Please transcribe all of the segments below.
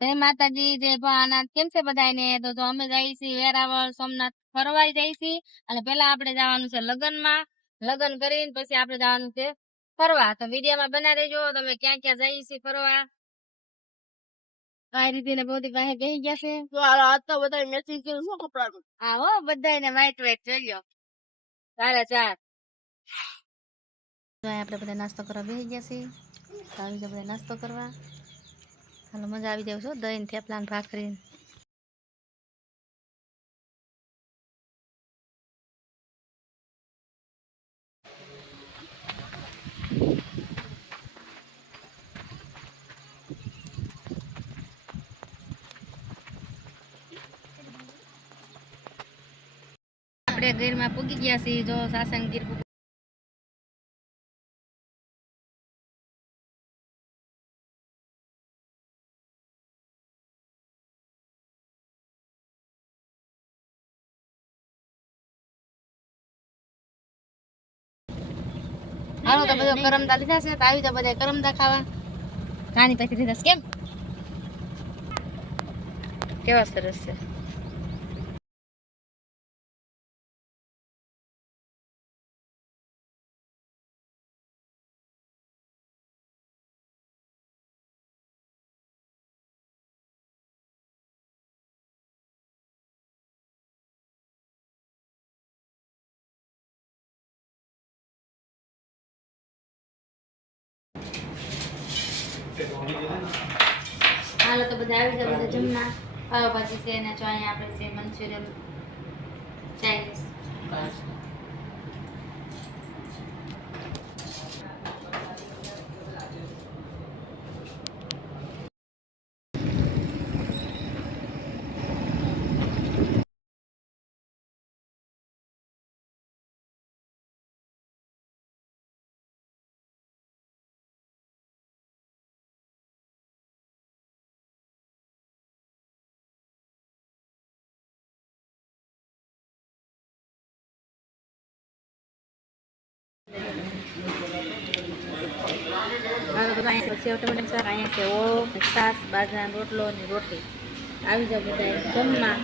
જય માતાજી, જય ભોળાનાથ. કેમ છે બધાને? તો જો અમે જઈએ છીએ વેરાવળ સોમનાથ ફરવા જઈએ છીએ અને પેલા આપણે જવાનું છે લગ્નમાં. લગ્ન કરીને પછી આપણે જવાનું છે ફરવા. તો વિડીયોમાં બના રહેજો. તમે ક્યાં ક્યાં જઈએ છીએ ફરવા. આ રીતે બધી પાસે બેસી ગયા છે. તો આજ તો બધા મેચિંગ કર્યું શું કપડાનું? હા હો, બધાને વ્હાઈટ વ્હાઈટ જોઈ ચાલે ચાર. આપણે બધા નાસ્તો કરવા બેસી ગયા છીએ. આવી જાય બધા નાસ્તો કરવા. હાલો મજા આવી જાય છો. દહીં થેપલા ને ભાખરી. આપણે ગીરમાં પૂગી ગયા છીએ. જો સાસણ ગીર હાલો તો બધો કરમદા લીધા છે. તો આવી જાવ બધા કરમદા ખાવા. નાની પછી લીધા કેમ કેવા સરસ છે. હાલો તો બધા આવી જાય બધા જમના. પાવભાજી છે અને જો અહીંયા આપણે છે મંચુરિયન ચાઇનીઝ. હાલો બધા અહીંયા સેવ ટમેટાનું શાક, અહીંયા છે ઓળો, છાશ, બાજરાનો રોટલો અને રોટલી. આવી જાવ બધા જમવા.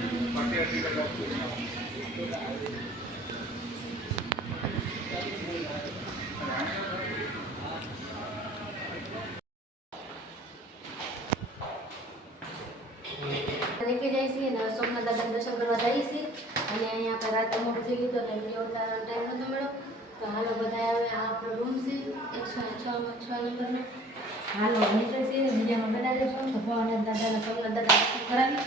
નીકળી જાય છે અને સોમનાથ દાદાના દર્શન કરવા જઈએ છીએ. અને અહીંયા આપણે રાતે મોડું થઈ ગયું એટલે વિડીયો ઉતારવાનો ટાઈમ નહોતો મળ્યો. તો હાલો બધા આવે. આ આપણો રૂમ છે 106 નંબરનો. હાલો નીકળે છે વિડીયોમાં બનાવી દેશો. તો ભોળાનાથ દાદાના સોમનાથ દાદા દર્શન કરાવી.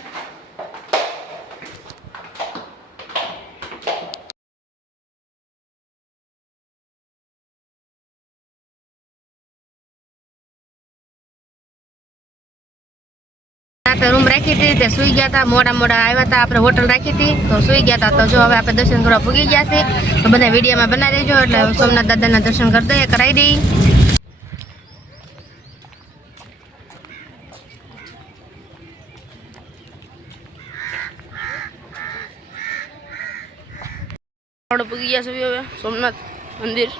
રૂમ રાખી હતી તે સુઈ ગયા હતા. મોડા આવ્યા હતા. આપણે હોટલ રાખી હતી તો સુઈ ગયા હતા. તો જો હવે આપણે દર્શન કરવા પૂગી ગયા છે. તો બધા વિડીયોમાં બનાવી દેજો. એટલે સોમનાથ દાદાના દર્શન કરી દઈએ, કરાવી દઈએ. પૂગી ગયા છે હવે સોમનાથ મંદિર.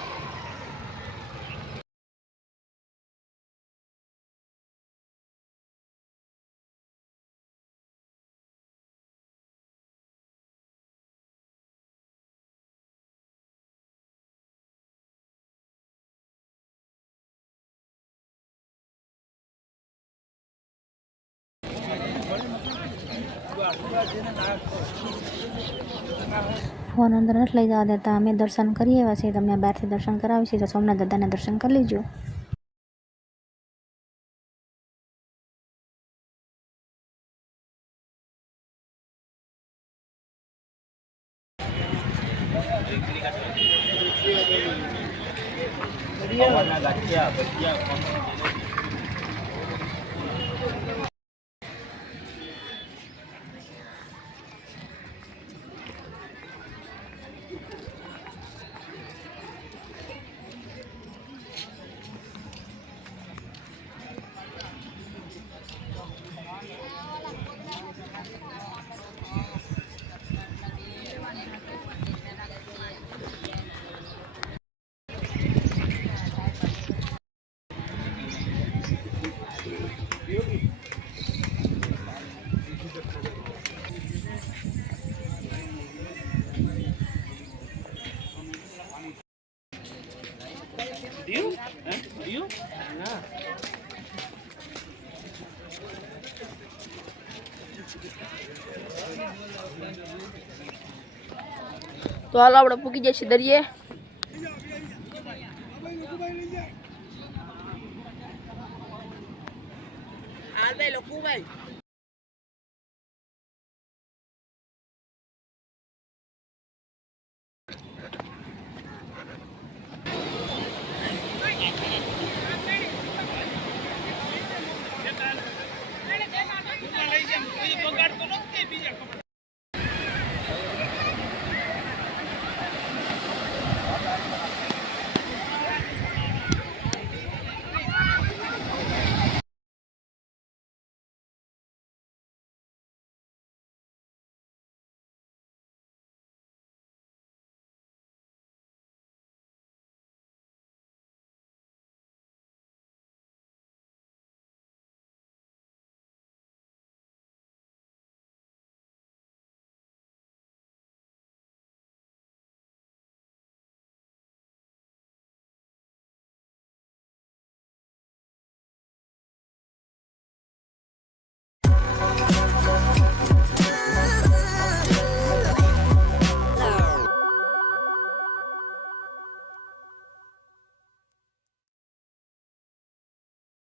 ફોન અંદર નથી લઈ જવા દેતા. અમે દર્શન કરી આવ્યા છીએ. તમને બહારથી દર્શન કરાવી છીએ. તો સોમનાથ દાદાના દર્શન કરી લેજો. તો હાલો આપણે પૂકી જઈએ છીએ દરિયે. હાલ ભાઈ લખુભાઈ